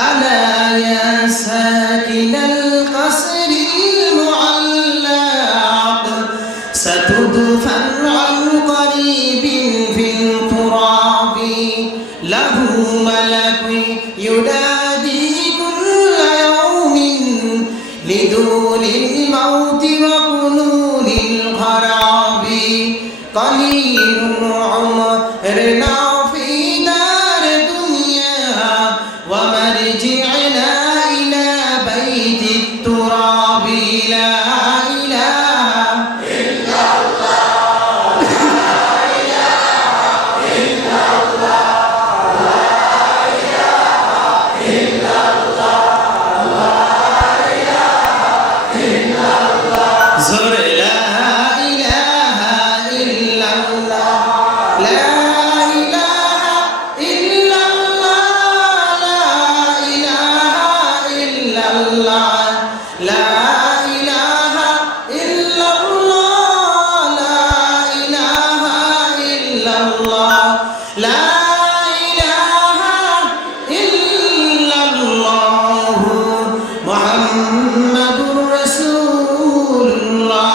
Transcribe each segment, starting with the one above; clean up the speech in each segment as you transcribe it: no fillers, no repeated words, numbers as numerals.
ألا يا ساكن القصر المعلق ستدفن عن قريب في التراب له ملك ينادي كل يوم لدون الموت وقنون الخراب قليل عمرنا في دار دنيا ومرجعنا إلى بيت التراب لا إله إلا الله لا إله إلا الله لا إله إلا الله لا إله إلا الله زر لا إله إلا الله لا إله إلا الله لا إله إلا الله لا إله إلا الله لا إله إلا الله لا إله إلا الله محمد رسول الله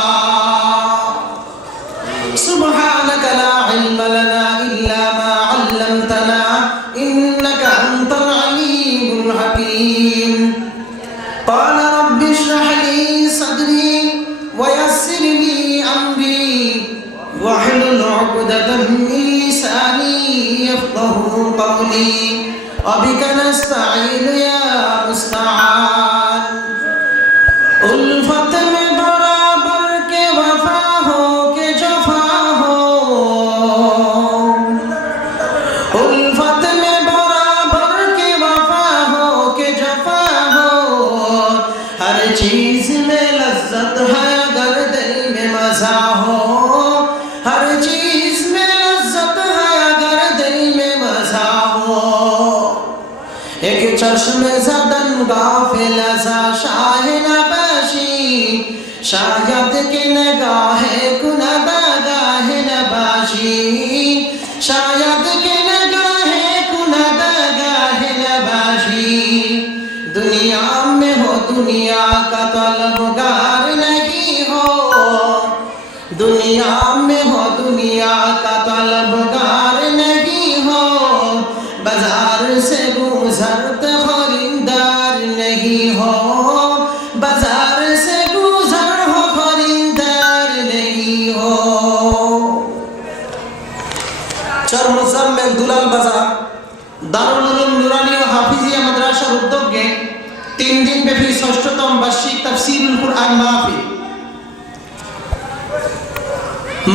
سبحانك لا علم لنا إلا ما علمتنا إنك أنت العليم الحكيم قال رب اشرح لي صدري ويسر لي أمري واحلل عقدة من لساني يفقهوا قولي وبك نستعين يا مستعان उल्फत में बराबर के वफा हो के जफा हो उल्फत में बराबर के वफा हो के जफा हो हर चीज में लज्जत है अगर दिल में मजा हो हर चीज में लज्जत है अगर दिल में मजा हो एक चश्मे ज़दन गाफिल सा शाह नबाशी शायद के नगाहे कुनदा गाहे नबाशी शायद के नगाहे कुनदा गाहे नबाशी दुनिया में हो दुनिया का तलबगार नहीं हो दुनिया में हो दुनिया का तलबगार नहीं हो बाजार से गुजरते खरीदार नहीं हो बाजार से गुजर हो खरीदार नहीं हो चर मुजम्मिल दुलाल बाजार দারুল উলুম নুরানি ও হাফিজিয়া মাদ্রাসার উদ্যোগে 3 দিন ব্যাপী ষষ্ঠতম বার্ষিক তাফসীরুল কুরআন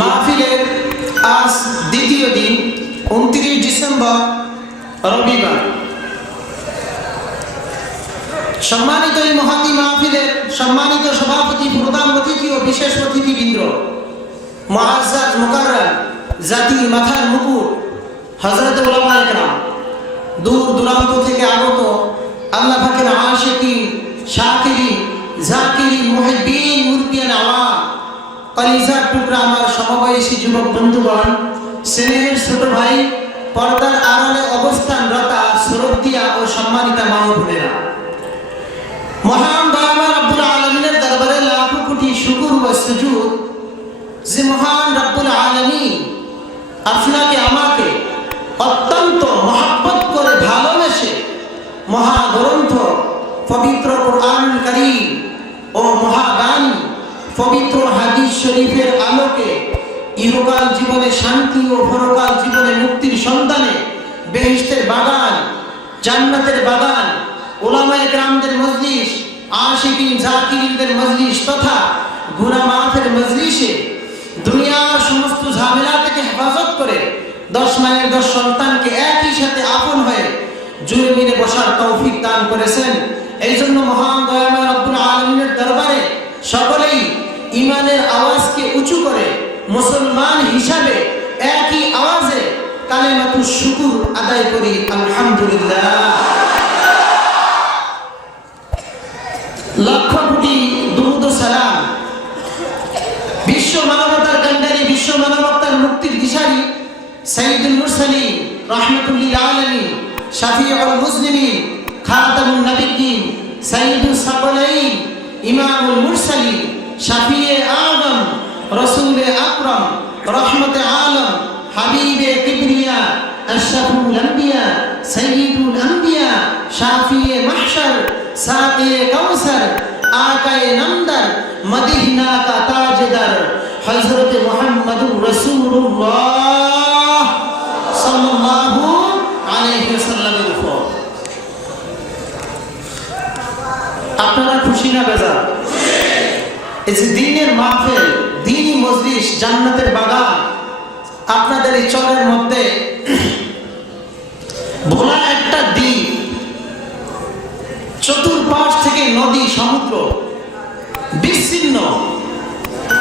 মাহফিলের আজ দ্বিতীয় দিন 29 ডিসেম্বর রবিবার সম্মানিত এই মহাতি মাহফিলের সম্মানিত সভাপতি প্রধান অতিথি ও বিশেষ অতিথিবৃন্দ মুআজ্জাজ মুকাররম জাতির মাথার মুকুট হযরত উলামায়ে কেরাম দূর দূরান্ত থেকে আগত আল্লাহ পাকের আশিকিন শাকিরিন জাকিরিন মুহিব্বিন মুরবিয়ান আওয়াম কলিজার টুকরা আমার সমবয়সী যুবক বন্ধুগণ স্নেহের ছোট ভাই পর্দার আড়ালে অবস্থানরতা শ্রদ্ধেয়া ও সম্মানিতা মা ও বোনেরা মহান দয়াময় রব্বুল আলামিনের দরবারে লাখো কোটি শুকর ও সুজুদ যে মহান রব্বুল আলামিন আপনাকে আমাকে অত্যন্ত মহব্বত করে ভালোবেসে মহাগ্রন্থ পবিত্র কুরআনুল কারীম ও মহাবাণী পবিত্র হাদিস শরীফের আলোকে ইহকাল জীবনে শান্তি ও পরকাল জীবনে মুক্তির সন্ধানে বেহেশতের বাগান জান্নাতের বাগান উলামায়ে কেরামদের মজলিস আশিকিন জাকিরিনদের মজলিস তথা গুনাহ মাফের মজলিসে দুনিয়ার সমস্ত ঝামেলা থেকে হেফাজত করে 10 মায়ের 10 সন্তানকে একই সাথে আপন হয়ে জুড়ে মিলে বসার তৌফিক দান করেছেন এইজন্য মহান দয়াময় রব্বুল আলামিনের দরবারে সকলেই ঈমানের আওয়াজকে উঁচু করে মুসলমান হিসাবে একই আওয়াজে কালেমাতুশ শুকর আদায় করি আলহামদুলিল্লাহ লক্ষ কোটি দুরূদ ও সালাম বিশ্ব মানবতার কান্ডারি বিশ্ব মানবতার মুক্তির দিশারি সাইয়্যিদুল মুরসালিন রাহমাতুল লিল আলামিন শাফিউল মুসলিমিন খাতামুন সাইয়্যিদুস সাকলাইন, ইমামুল মুরসালিন, শাফিয়ে আযম, রাসূলে আকরাম, রহমতে আলম, হাবিবে কিবরিয়া, আশরাফুল আম্বিয়া, সাইয়্যিদুল আম্বিয়া, শাফিয়ে মাহশর, সাকিয়ে কাউসার, আকায়ে নামদার, মদিনা কা তাজদার, হযরত মুহাম্মদুর রাসূলুল্লাহ সাল্লাল্লাহু আলাইহি ওয়াসাল্লামের উপর। আপনারা খুশি না বেজার? এই যে দ্বীনের মাহফিল, দ্বীনি মজলিস, জান্নাতের বাগান আপনাদের এই চরের মধ্যে ভোলা একটা দ্বীপ, চতুর্পাশ থেকে নদী সমুদ্র বিচ্ছিন্ন।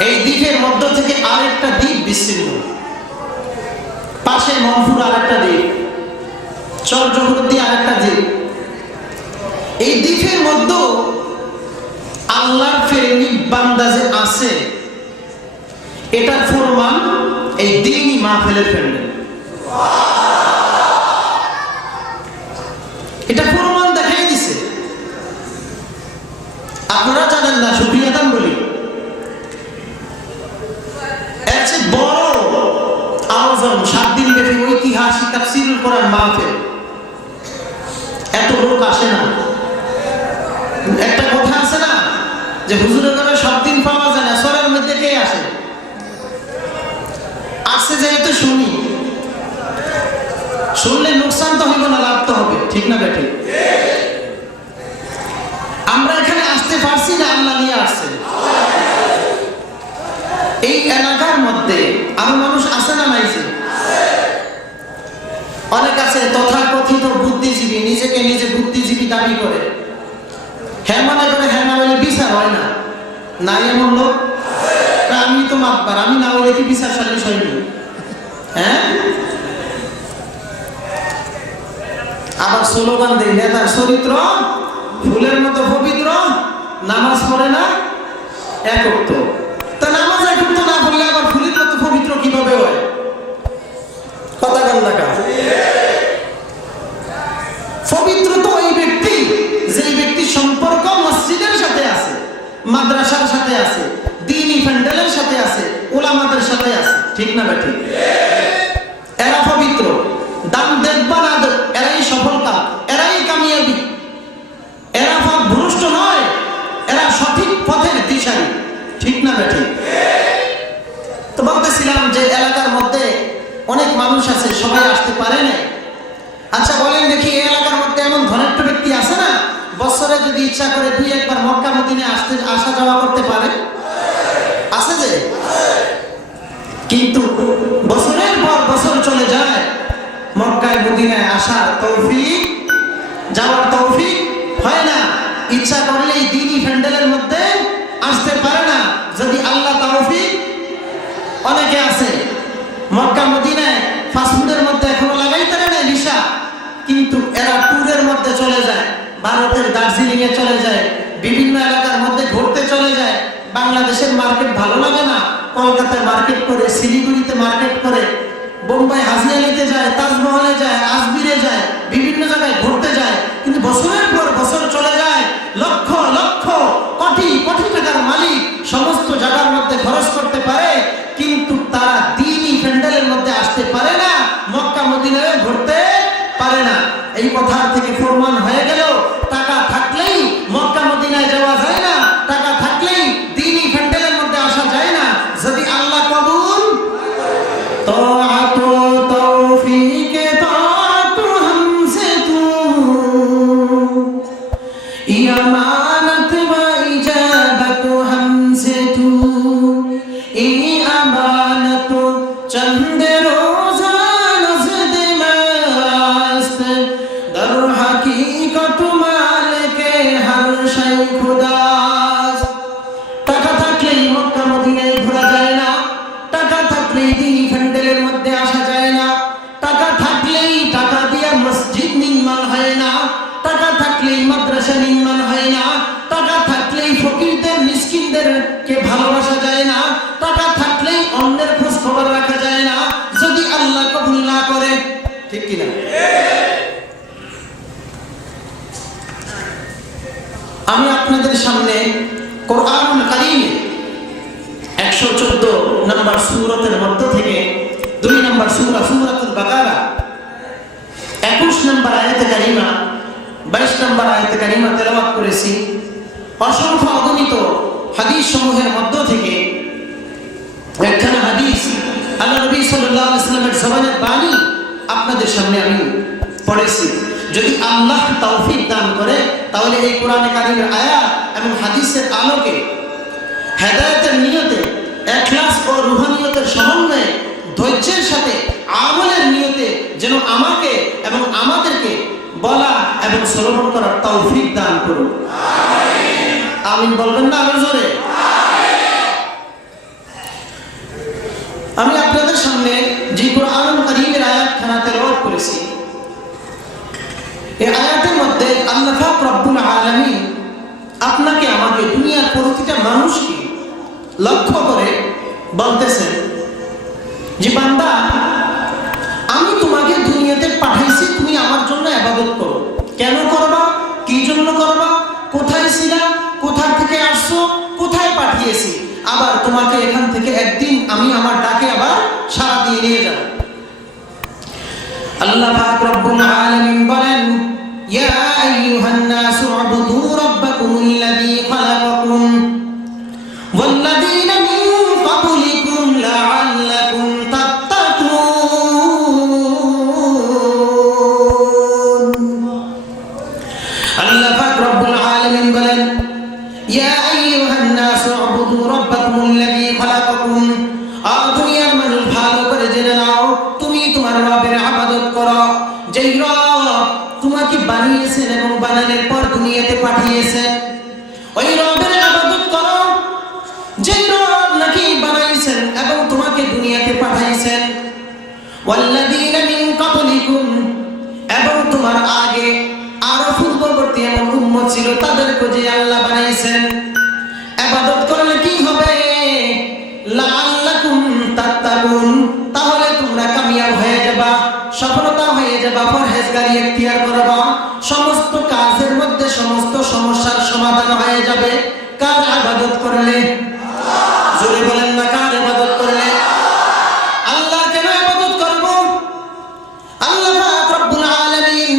এই দ্বীপের মধ্য থেকে আরেকটা দ্বীপ বিচ্ছিন্ন, পাশে মনপুর আরেকটা দ্বীপ, চর জগদ্দী আরেকটা দ্বীপ। এই দ্বীপের মধ্যে আল্লাহর প্রেমিক বান্দা যে আছে এটার প্রমাণ এই দ্বীনি মাহফিলের প্যান্ডেল। এটা প্রমাণ দেখাই দিছে। আপনারা জানেন না, শুকরিয়া দান বলি, এর চেয়ে বড় আয়োজন 7 দিন ব্যাপী ঐতিহাসিক তাফসীরুল কোরআন মাহফিল এত লোক আসে না। একটা কথা আছে না যে হুজুরের ঘরে সব দিন পাওয়া যায় না, সরের মধ্যে কে আসে? আসে যাই তো শুনি, শুনলে লোকসান তো হইব না, লাভ তো হবে, ঠিক না বেঠিক? আমরা এখানে আসতে পারছি না, আল্লাহ নিয়ে আসছে। এই এলাকার মধ্যে আরো মানুষ আছে না নাই? যে অনেক আছে তথাকথিত বুদ্ধিজীবী, নিজেকে নিজে বুদ্ধিজীবী দাবি করে, হ্যাঁ মনে করে হ্যাঁ না হইলে বিচার হয় না। নাই এমন লোক? আমি তো মাতবার, আমি না হইলে কি বিচার সালিশ হয়নি? হ্যাঁ, আবার স্লোগান দেয় নেতার চরিত্র ফুলের মতো পবিত্র, নামাজ পড়ে না একত্র। তা নামাজ একত্র না পড়লে আবার ফুলের মতো পবিত্র কিভাবে হয়? কথা কান না কাজ। পবিত্র তো ওই ব্যক্তি যে ব্যক্তির সম্পর্ক মসজিদের সাথে আছে, মাদ্রাসার সাথে আছে, দ্বীনি প্যান্ডেলের সাথে আছে, উলামাদের সাথে আছে, ঠিক না বেঠিক? এরা পবিত্র। দাম দেখবা না দেখ, এরাই সফলতা, এরাই কামিয়াবি, এরা ভ্রষ্ট নয়, এরা সঠিক পথের দিশারি, ঠিক না বেঠিক? তো বলতেছিলাম যে এলাকার মধ্যে অনেক মানুষ আছে, সবাই আসতে পারে না। আচ্ছা বলেন দেখি, এই এলাকার মধ্যে এমন ধনাঢ্য ব্যক্তি আছে না বছরে যদি ইচ্ছা করে 2 একবার মক্কা মদিনায় আসা যাওয়া করতে পারে? আছে যে, কিন্তু বছরের পর বছর চলে যায়, মক্কায় মদিনায় আসার তৌফিক, যাওয়ার তৌফিক হয় না। ইচ্ছা করলেই দ্বীনি প্যান্ডেলের মধ্যে আসতে পারে না, যদি আল্লাহ তৌফিক। অনেকে আছে মক্কা মদিনায় ফাস্টফুডের মধ্যে এখনো লাগাইতে পারে না ভিসা, কিন্তু এরা ট্যুরের মধ্যে চলে যায়, ভারতের দার্জিলিং এ চলে যায়, বিভিন্ন এলাকার মধ্যে ঘুরতে চলে যায়। বাংলাদেশের মার্কেট ভালো লাগে না, কলকাতায় মার্কেট করে, শিলিগুড়িতে মার্কেট করে, বোম্বাই হাজিয়ালিতে যায়, তাজমহলে যায়, আজমিরে যায়, বিভিন্ন জায়গায় ঘুরতে যায়, কিন্তু বছরের পর বছর চলে যায়, লক্ষ লক্ষ কোটি কোটি টাকার মালিক সমস্ত জায়গার মধ্যে খরচ করতে পারে, কিন্তু তারা দ্বীনি প্যান্ডেলের মধ্যে আসতে পারে না, মক্কা মদিনায় ঘুরতে পারে না। এই কথার থেকে প্রমাণ হয়ে গেল, টাকা থাকলেই মক্কা মদিনায় যাওয়া যায় না, টাকা থাকলেই দ্বীনি প্যান্ডেলের মধ্যে আসা যায় না। যদি আল্লাহ কবুল তাআতু তৌফিকে তাআতু হামসে তু ইয়ামানত ওয়া ইজাবাতু হামসে তু ই আমানত চন্দ রোজা নজদ মাস্ত দর হাকিকত মালিকে হর শাই খুদাস। টাকা থাকলেই মক্কা মদিনায় ঘোরা যায় না, টাকা থাকলেই দ্বীনি প্যান্ডেলের মধ্যে আসা যায় না, টাকা থাকলেই টাকা দিয়ে মসজিদ নির্মাণ হয় না, টাকা থাকলেই মাদ্রাসা নির্মাণ হয় না, টাকা থাকলেই ফকিরদের মিসকিনদেরকে ভালোবাসা যায় না, টাকা থাকলেই অন্যের খোঁজ খবর রাখা যায় না, যদি আল্লাহ কবুল না করে, ঠিক কিনা? আমি আপনাদের সামনে কোরআনুল কারীমের 114 নম্বর সূরাতের মধ্য থেকে 2 নম্বর সূরাতুল বাকারা 21 নম্বর আয়াতে কারিমা 22 নম্বর আয়াতে কারিমা তেলাওয়াত করেছি। অসংখ্য অগণিত হাদিস সমূহের মধ্য থেকে একখানা হাদিস আল্লাহ নবী সাল্লাল্লাহু আলাইহি ওয়াসাল্লামের জবানের বাণী আপনাদের সামনে আমি পড়েছি। যদি আল্লাহ তৌফিক দান করে তাহলে এই কোরআনে কারীমের আয়াত এবং হাদিসের আলোকে হেদায়েতের নিয়তে, ইখলাস ও রুহানিয়তের সমন্বয়ে, ধৈর্যের সাথে আমলের নিয়তে যেন আমাকে এবং আমাদেরকে বলা এবং শ্রবণ করার তৌফিক দান করুন। আমিন। আমিন বলবেন না আরো জোরে? আমি আপনাদের সামনে যে কোরআনুল কারীমের আয়াতখানা তেলাওয়াত করেছি, এই আয়াতের মধ্যে আল্লাহ পাক রব্বুল আলামিন আপনাকে আমাকে দুনিয়ার প্রতিটা মানুষকে লক্ষ্য করে বলতেছেন যে বান্দা, আমি তোমাকে দুনিয়াতে পাঠাইছি, তুমি আমার জন্য ইবাদত করো। কেন করবা? কি জন্য করবা? কোথায় ছিলা? কোথা থেকে আসছো? কোথায় পাঠিয়েছি? আবার তোমাকে এখান থেকে একদিন আমি আমার ডাকে আবার সাড়া দিয়ে নিয়ে যাব। আল্লাহ পাক রব্বুল আলামিন বলেন, ইয়া আইয়ুহান নাসু উবুদু রাব্বাকুমুল্লাযী খালাকাকুম ওয়াল্লাযীনা মিন ক্বাবলিকুম লাআল্লাকুম তাত্তাকুন। আল্লাহ পাক রব্বুল আলামিন বলেন, ইয়া আইয়ুহান নাসু উবুদু রাব্বাকুমুল্লাযী খালাকাকুম, দুনিয়ার মানুষ ভালো করে জেনে নাও, তুমি তোমার রবের ইবাদত করো, যেই রব তোমাকে বানিয়েছেন এবং বানানোর পর দুনিয়াতে পাঠিয়েছেন। ওই রবের ইবাদত করো যেই রব নাকি বানাইছেন এবং তোমাকে দুনিয়াতে পাঠাইছেন। ওয়াল্লাযীনা মিন ক্বাবলিকুম, এবং তোমার আগে আরো পূর্ববর্তী এমন উম্মত ছিল, তাদেরকে যে আল্লাহ বানাইছেন। ইবাদত করলে কি হবে? লাআল্লাকুম তাত্তাকুন, তাহলে তোমরা কামিয়াব হয়ে যাবা, সফলতা হয়ে যাবা, পরহেজগারি ইখতিয়ার করবা, সমস্ত কাজের মধ্যে সমস্ত সমস্যার সমাধান হয়ে যাবে। কার ইবাদত করলে? জোরে বলেন না, কার ইবাদত করলে? আল্লাহ। কেন ইবাদত করব? আল্লাহ পাক রব্বুল আলামিন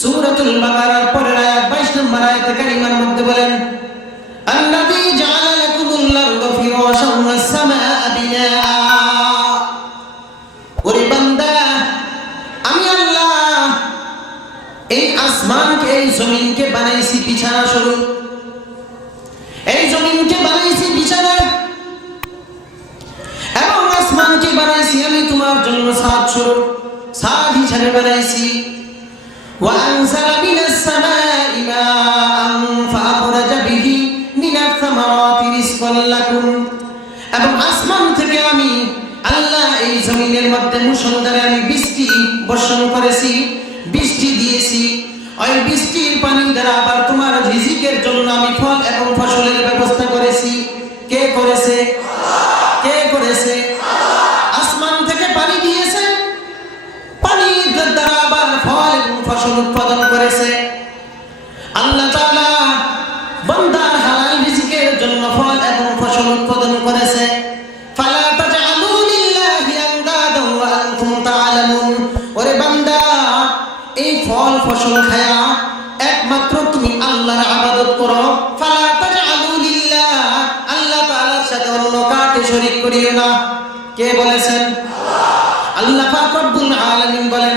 সূরাতুল বাকারার পরের আয়াত 22 নম্বর আয়াতে কারিমার মধ্যে বলেন, আল্লাযী জাআলা লাকুমুল আরদা ফিরাশান ওয়াস সামাআ বিনাআ। ওরে বান্দা, আমি আল্লাহ এই আসমানকে, এই জমিনকে বানাইছি বিছানা স্বরূপ। এই জমিনকে বানাইছি বিছানা এবং আসমানকে বানাইছি আমি তোমার জন্য ছাদ স্বরূপ, ছাদ হিসেবে বানাইছি। ওয়া আনজালা মিনাস সামাই মাআন ফাআখরাজা বিহি মিনাস সামারাতি রিজকান লাকুম, এবং আসমান থেকে আমি আল্লাহ এই জমিনের মধ্যে মুষলধারে আমি বৃষ্টি বর্ষণ করেছি, বৃষ্টি দিয়েছি। ওই বৃষ্টির পানি দ্বারা আবার তোমার রিজিকের জন্য আমি ফল এবং ফসলের ব্যবস্থা করেছি। কে করেছে? কে করেছে? আসমান থেকে পানি দিয়েছে, পানির দ্বারা আবার ফল এবং ফসল উৎপাদন করেছে। আল্লাহ তাআলা বান্দার হালাল রিজিকের জন্য ফল এবং ফসল উৎপাদন করেছে। ফালা তাজআলু লিল্লাহি আনদাদা ওয়া আনতুম তা'লামুন। ওরে বান্দা, এই ফল ফসল খায়া একমাত্র তুমি আল্লাহর ইবাদত করো। ফালা তাজআলু লিল্লাহ, আল্লাহ তাআলার সাথে অন্য কাউকে শরীক করিও না। কে বলেছেন? আল্লাহ পাক রব্বুল আলামিন বলেন,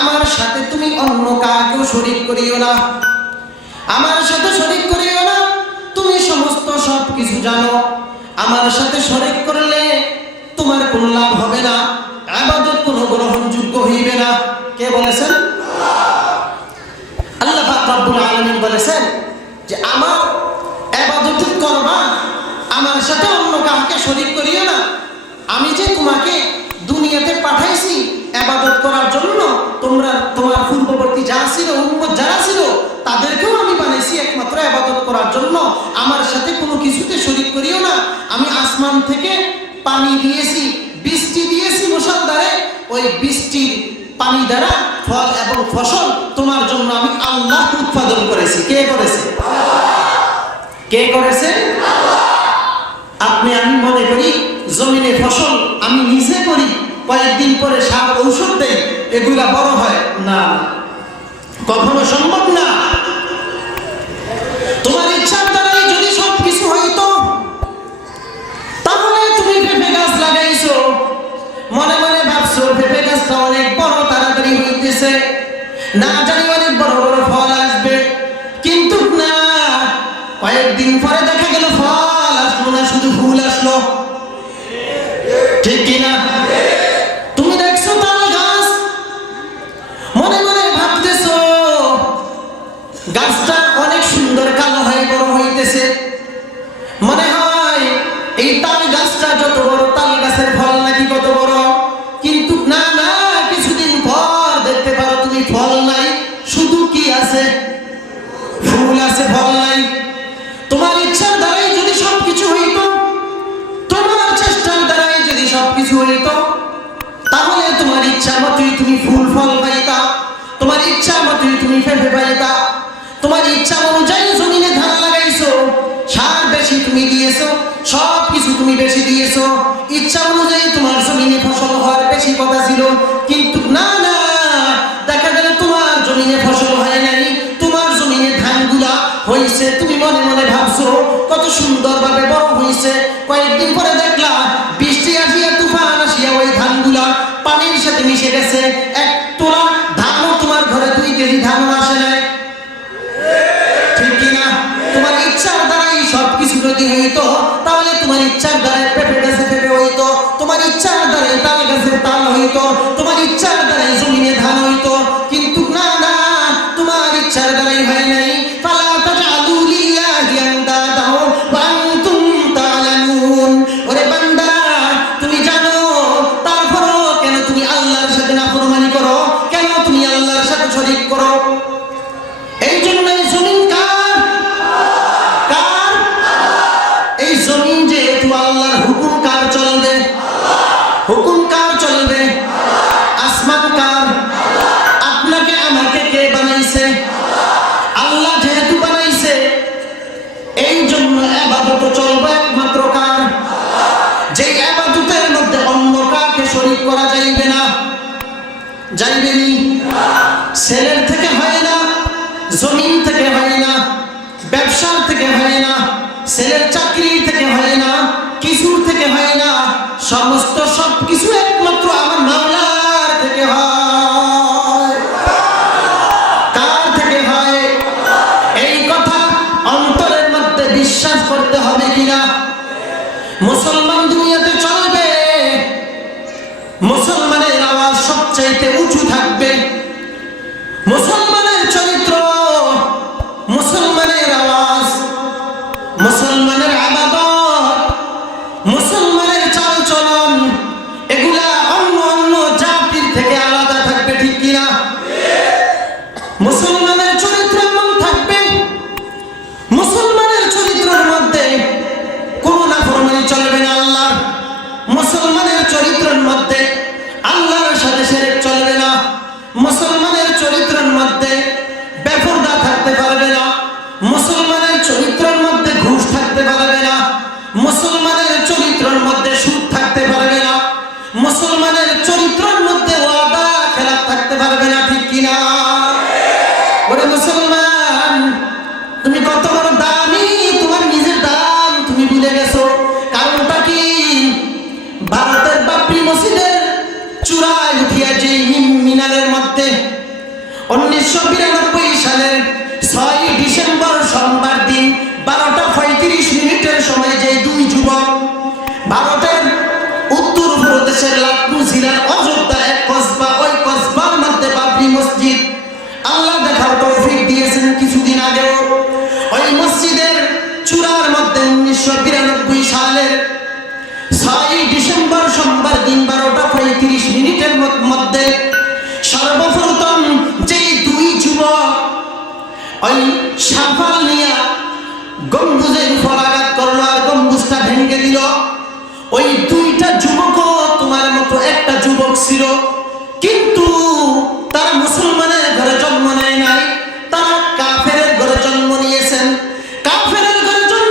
আমার সাথে তুমি অন্য কাউকে শরীক করিও না, আমার সাথে শরীক করিও না। তুমি সমস্ত সবকিছু জানো, আমার সাথে শরীক করলে তোমার কোনো লাভ হবে না, ইবাদত কোনো গ্রহণযোগ্য হইবে না। কে বলেছেন? আল্লাহ পাক রব্বুল আলামিন বলেছেন যে আমার ইবাদত করবা, আমার সাথে অন্য কাউকে শরীক করিও না। আমি যে তোমাকে দুনিয়াতে পাঠাইছি ইবাদত করার জন্য, তোমার পূর্ববর্তী যা ছিল, উম্মত যারা ছিল, তাদেরকেও আমি বানাইছি একমাত্র ইবাদত করার জন্য। আমার সাথে কোনো কিছুতে শরীক করিও না। আমি আসমান থেকে পানি দিয়েছি, বৃষ্টি দিয়েছি মুষলধারে, ওই বৃষ্টির পানি দ্বারা ফল এবং ফসল তোমার জন্য আমি আল্লাহ উৎপাদন করেছি। কে করেছে? আল্লাহ। কে করেছে? আপনি আমি মনে করি জমিনে ফসল আমি নিজে করি, কয়েকদিন পরে সার ঔষধ দেই, এগুলা বড় হয় না, কখনো সম্ভব না। তোমার ইচ্ছার দ্বারাই যদি সবকিছু হইতো, তাহলে তুমি পেঁপে গাছ লাগাইছো, মনে মনে ভাবছো পেঁপে গাছটা অনেক বড় তাড়াতাড়ি হইতেছে, না জানি অনেক বড় বড় ফল আসবে, কিন্তু না, কয়েকদিন পরে দেখা গেল ফল আসলো না, শুধু ফুল আসলো। ঠিক কিনা? তুমি দেখছো তাল গাছ, মনে মনে ভাবতেছো গাছটা অনেক সুন্দর কালো হয়ে বড় হইতেছে, মনে হয় এই তাল গাছটা যত বড়, তাল গাছের ফল নাকি কত বড়, কিন্তু না না, কিছুদিন পর দেখতে পারো তুমি ফল নাই, শুধু কি আছে? ফুল আছে, ফল নাই। তোমার ইচ্ছার দ্বারাই যদি সবকিছু হইতো, তোমার চেষ্টার দ্বারাই যদি সবকিছু হইতো, তাহলে তোমার ইচ্ছা মতোই তুমি ফুল ফল পাইতা, তোমার ইচ্ছা মতোই তুমি পেঁপে পাইতা, তোমার ইচ্ছা অনুযায়ী জমিনে ধান লাগাইছো, সার বেশি তুমি দিয়েছো, সবকিছু তুমি বেশি দিয়েছো, ইচ্ছা অনুযায়ী তোমার জমিনে ফসল হওয়ার বেশি কথা ছিল, কিন্তু না না, দেখা গেল তোমার জমিনে ফসল হয় নাই, তোমার জমিনে ধানগুলা হইছে, তুমি মনে মনে ভাবছো কত সুন্দরভাবে বড় হইছে, কয়েকদিন পরে দেখলা বৃষ্টি আসিয়া তুফান আসিয়া ওই ধানগুলা পানির সাথে মিশে গেছে, এক তোলা ধানও তোমার ঘরে 2 কেজি ধানও আসে নাই। ঠিক কিনা? তোমার ইচ্ছার দ্বারাই সবকিছু যদি হইতো, তাহলে তোমার ইচ্ছার দ্বারাই পেঁপে গাছে পেঁপে হইতো, তোমার ইচ্ছার দ্বারাই তাল গাছে তাল হইতো, তোমার ইচ্ছার দ্বারাই জমিনে ধান হইতো, কিন্তু না না, তোমার ইচ্ছার দ্বারাই হয় নাই। ফালা তাজআলু লিল্লাহি আনদাদা ওয়া আনতুম তা'লামুন। ওরে বান্দা, তুমি জানো, তারপরও কেন তুমি আল্লাহর সাথে নাফরমানি করো, কেন তুমি আল্লাহর সাথে শরীক করো? এই জন্যই জমিন কার? কার? এই জমিন যেহেতু আল্লাহর, হুকুম কার চলবে? হুকুম কার চলবে? আসমান কার? আপনাকে আমাকে কে বানাইছে? আল্লাহ যেহেতু বানাইছে, এই জন্য ইবাদত চলবে একমাত্র কার? যে ইবাদতের মধ্যে অন্য কাউকে শরীক করা যাইবে না। যাইবেনি? ছেলের থেকে হয় না, জমিন থেকে হয় না, ব্যবসার থেকে হয় না, ছেলের চাকরি থেকে হয় না, কিছুর থেকে হয় না, সমস্ত সবকিছু একমাত্র আমার মাওলার থেকে হয়। কার থেকে হয়? এই কথা অন্তরের মধ্যে বিশ্বাস করতে হবে কিনা? মুসলমান দুনিয়াতে চলবে, মুসলমানের আওয়াজ সবচাইতে উঁচু থাকবে, মুসলমানের চরিত্র, মুসলমানের আওয়াজ, মুসলমানের ইবাদত, মুসলমানের চালচলন, এগুলা অন্য অন্য জাতির থেকে আলাদা থাকবে। ঠিক কিনা? মুসলমানের চরিত্র এমন থাকবে, মুসলমানের চরিত্রের মধ্যে কোনো নাফরমানি চলবে না আল্লাহর, মুসলমানের চরিত্রের মধ্যে আল্লাহর সাথে শিরক চলবে না, মুসলমানের চরিত্রের মধ্যে বেপরদা থাকতে পারবে না, মুসলমানের চরিত্রের মধ্যে ঘুষ থাকতে পারবে না, মুসলমানের চরিত্রের মধ্যে সুদ থাকতে পারবে না, মুসলমানের চরিত্রের মধ্যে ওয়াদা খেলাপ থাকতে পারবে না। ঠিক কিনা? ওরে মুসলমান, তুমি কত বড় দামি, তোমার নিজের দাম তুমি ভুলে গেছো। কারণটা কি? ভারতের বাবরি মসজিদের চূড়ায় উঠিয়া যে মিনারের মধ্যে 1992 সালের 6 ডিসেম্বর সোমবার দিন 12:35 সময় যে 2 যুবক ভারতের উত্তর প্রদেশের লখনৌ জেলার অযোধ্যা এক কসবা, ওই কসবার মধ্যে বাবরি মসজিদ আল্লাহ দেখার তৌফিক দিয়েছেন কিছুদিন আগেও, ওই মসজিদের চূড়ার মধ্যে 1992 সালের 6 ডিসেম্বর সোমবার দিন 12:35 মধ্যে সর্বপ্রথম যে 2 যুবক ওই সাফাল নিয়ে গম্বুজের উপর আঘাত করলো আর গম্বুজটা ভেঙে দিল, ওই 2টা যুবকও তোমার মতো একটা যুবক ছিল, কিন্তু তারা মুসলমানের ঘরে জন্ম নেয় নাই, তারা কাফেরের ঘরে জন্ম নিয়েছেন। কাফেরের ঘরে জন্ম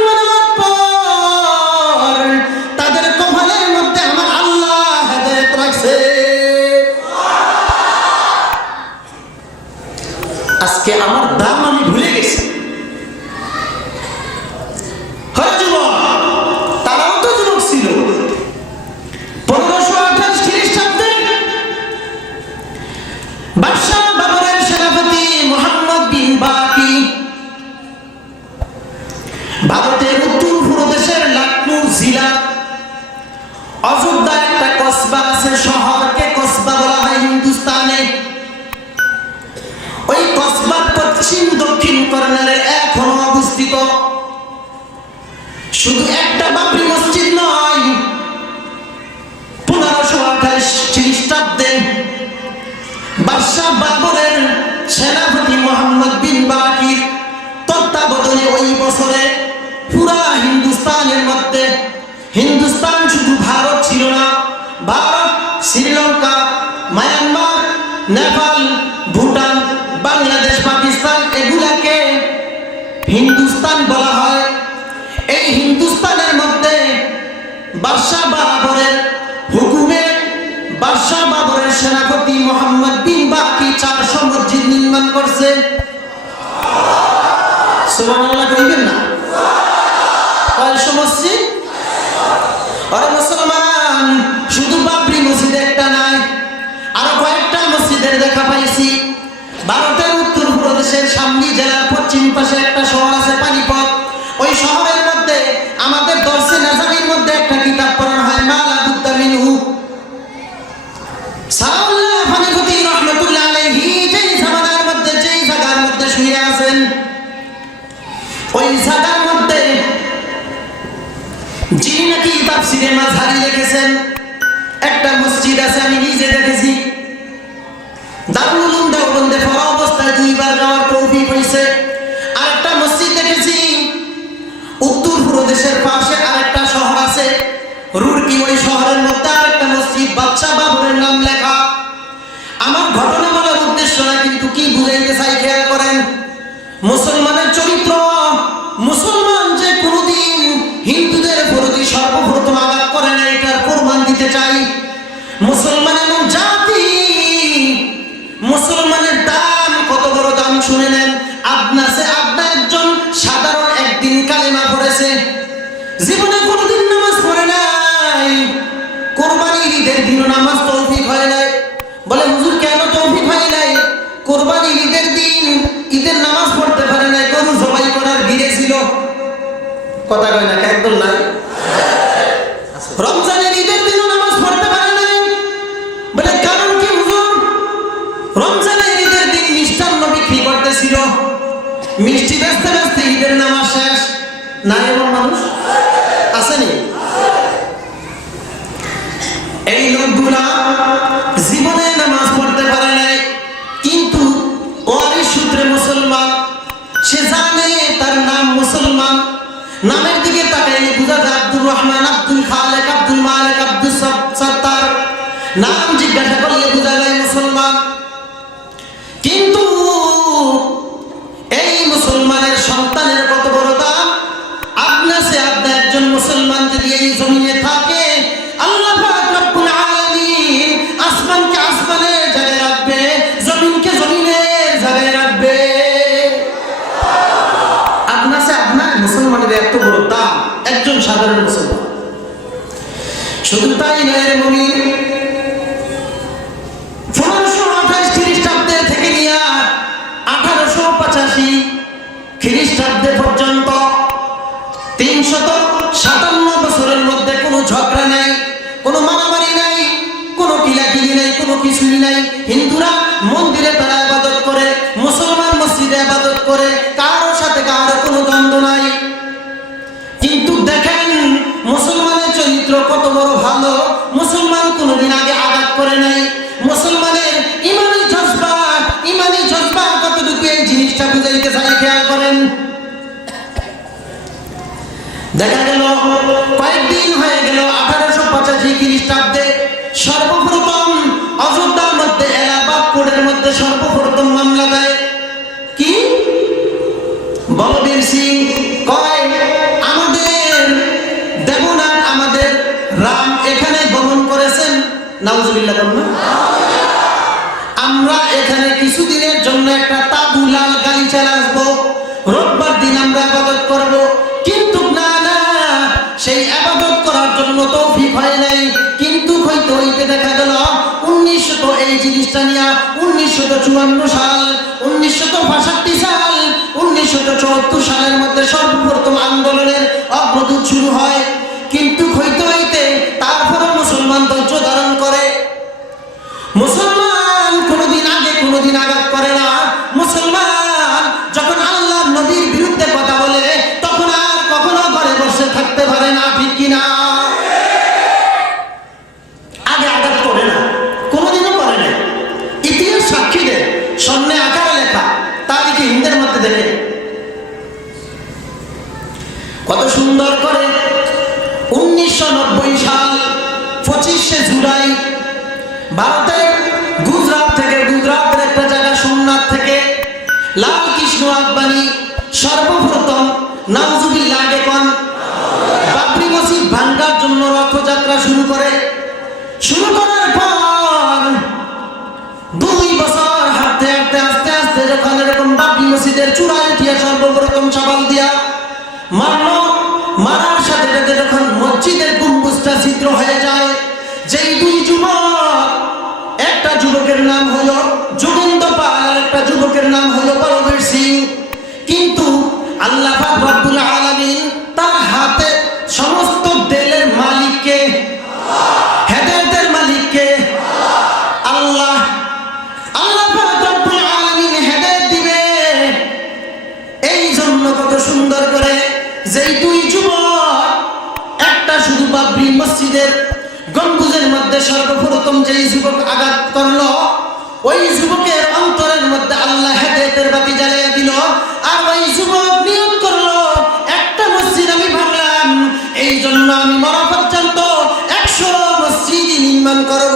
শুধু একটা বাবরি মসজিদ নয়, 1528 খ্রিস্টাব্দে বাদশাহ বাবরের সেনাপতি মোহাম্মদ বিন বাকির তত্ত্বাবধানে ওই বছরে পুরা হিন্দুস্তানের মধ্যে, হিন্দুস্তান শুধু ভারত ছিল না, ভারত, শ্রীলঙ্কা, মায়ানমার, নেপাল, ভুটান, বাংলাদেশ, পাকিস্তান, এগুলাকে হিন্দুস্তান বলা হয়। এই হিন্দুস্তানের মধ্যে বাদশাহ বাবরের হুকুমে বাদশাহ বাবরের সেনাপতি মোহাম্মদ বিন বাকি 400 মসজিদ নির্মাণ করছে। সুবহানাল্লাহ কইবেন না? কয়শো মসজিদ? আরে মুসলমান, শুধু বাবরি মসজিদ একটা নাই, আরো কয়েকটা মসজিদের দেখা পাইছি। ভারতের উত্তর প্রদেশের শামলি জেলার পশ্চিম পাশে একটা শহর আছে পানিপত। ওই শহরের মধ্যে আমাদের দর্শে নাজামির মধ্যে একটা কিতাব পড়ানো হয়, মা লা বুদ্দা মিনহু। সালাউল্লাহ ফানিপতি রাহমাতুল্লাহ আলাইহি যেই জামানার মধ্যে, যেই জায়গার মধ্যে শুয়ে আছেন, ওই জায়গার মধ্যে যিনি নাকি তাফসীরে মাযহারি লিখেছেন, একটা মসজিদ আছে, আমি নিজে দেখেছি। দারুল উলুম দেওবন্দে পড়া অবস্থায় 2 বার যাওয়ার তৌফিক হয়েছে। আরেকটা মসজিদ দেখেছি উত্তর প্রদেশের পাশে আরেকটা শহর আছে রুড়কি, ওই শহরের মধ্যে আরেকটা মসজিদ, বাদশাহ বাবরের নাম লেখা। আমার ঘটনা বলার উদ্দেশ্য না, কিন্তু কি বুঝাইতে চাই খেয়াল করেন। মুসলমানের চরিত্র, মুসলমান যে কোনোদিন হিন্দুদের প্রতি সর্বপ্রথম আঘাত করে না, এটার প্রমাণ দিতে চাই। মুসলমান এমন জাতি, মুসলমানের দাম কত বড় দাম শুনে নেন। আপনা একজন সাধারণ একদিন কালেমা পড়েছে, জীবনে কোনোদিন নামাজ পড়ে নাই, কোরবানির ঈদের দিন নামাজ তৌফিক হয় নাই। বলে হুজুর কেন তৌফিক হয় নাই? কোরবানির ঈদের দিন ঈদের নামাজ পড়তে পারে নাই, গরু জবাই করার ভিড়ে ছিল। কথা কয় না, একদম নাই। রমজানের ঈদের দিনও নামাজ পড়তে পারে নাই। বলে কারণ কি হুজুর? রমজানের ঈদের দিন মিষ্টান্ন বিক্রি করতেছিল, মিষ্টি বেচতে বেচতে ঈদের নামাজ শেষ। না এমন মানুষ আসেনি? এই লোকগুলা জীবনে নামাজ পড়তে পারে নাই, কিন্তু ওয়ারিস সূত্রে মুসলমান। সে জানে তার নাম মুসলমান, নামের দিকে তাকাইলে বুঝা যায় আব্দুর রহমান, আব্দুল খালেক, আব্দুল মালিক, আব্দুল সত্তার। নাম জিজ্ঞাসা করলে বুঝা যায় মুসলমান। কিন্তু এই মুসলমানের সন্তানের কত বড় দাম। আপনি একজন মুসলমান যদি এই জমিনে থাকে, আল্লাহ পাক রব্বুল আলামিন আসমানকে আসমানের জায়গায় রাখবে, জমিনকে জমিনের জায়গায় রাখবে। আপনার মুসলমানের এত বড় দাম, একজন সাধারণ মুসলমান। শুধু তাই নয় রে মুমিন, 1528 খ্রিস্টাব্দে থেকে নিয়ে 1885 খ্রিস্টাব্দে পর্যন্ত 357 বছরের মধ্যে কোনো ঝগড়া নাই, কোনো মারামারি নাই, কোনো কিলাকিলি নাই, কোনো কিছুই নাই। হিন্দুরা মন্দিরে তারা ইবাদত করে, মুসলমান মসজিদে ইবাদত করে, কারো সাথে কারো কোনো দ্বন্দ্ব নাই। কিন্তু দেখেন মুসলমানের চরিত্র কত বড় ভালো। মুসলমান কোনোদিন আগে আঘাত করে নাই। মুসলমানের ইমানি জজবা কতটুকু, এই জিনিসটা বুঝাইতে চাই খেয়াল করেন। দেখা গেল কয়েকদিন হয়ে গেল 1885 খ্রিস্টাব্দে সর্বপ্রথম অযোধ্যার মধ্যে এলাহাবাদ কোর্টের মধ্যে সর্বপ্রথম মামলা দেয় কি? বলবীর সিং কয় আমাদের দেবনাথ, আমাদের রাম এখানে গমন করেছেন, নাউজুবিল্লাহ বলুন। আমরা এখানে কিছুদিনের জন্য একটা তাবু লাল গালিচা আসবো, রোববার দিন আমরা ইবাদত করব। কিন্তু না, সেই ইবাদত করার জন্য তৌফিক হয় নাই। কিন্তু হইতে দেখা গেল 1900 এই জিনিসটা নিয়ে 1954 সাল, 1965 সাল, 1974 সালের মধ্যে সর্বপ্রথম আন্দোলনের অগ্রদূত শুরু হয়। কিন্তু হইতে তারপরে মুসলমান ধৈর্য ধারণ করে। মুসলমান কোনোদিন আগে কোনোদিন আঘাত করে না। মুসলমান যখন আল্লাহর নবীর বিরুদ্ধে কথা বলে, তখন আর কখনো ঘরে বসে থাকতে সুন্দর করে 1990 সাল 25শে জুলাই ভারতের গুজরাটের একটা জায়গা সোমনাথ থেকে লাল কৃষ্ণ আদবানি সর্বপ্রথম নাউজুবিল্লাহ দেখুন বাবরি মসজিদ ভাঙার জন্য রথযাত্রা শুরু করার পর 2 বছর হাঁটতে হাঁটতে আস্তে আস্তে যখন এরকম বাবরি মসজিদের চূড়ায় উঠিয়া সর্বপ্রথম সাবাল দিয়া মারার সাথে সাথে যখন মসজিদের গম্বুজটা ছিদ্র হয়ে যায়, যেই 2 যুবক, একটা যুবকের নাম হলো যোগেন্দ্র পাল আর একটা যুবকের নাম হলো বলবীর সিং, কিন্তু আল্লাহ পাক রব্বুল আলামিন তার হাতে সমস্ত দিলের মালিককে, হেদায়েতের মালিককে আল্লাহ পাক রব্বুল আলামিন হেদায়েত দিবে। এই জন্য কত সুন্দর করে যেই 2 যুবক, একটা শুধু বাবরি মসজিদের গম্বুজের মধ্যে সর্বপ্রথম যেই যুবক আঘাত করলো, ওই যুবকের অন্তরের মধ্যে আল্লাহ হেদায়েতের বাতি জ্বালিয়ে দিল। আর ওই যুবক নিয়ত করলো, একটা মসজিদ আমি ভাঙলাম, এই জন্য আমি মরা পর্যন্ত 100 মসজিদ নির্মাণ করব।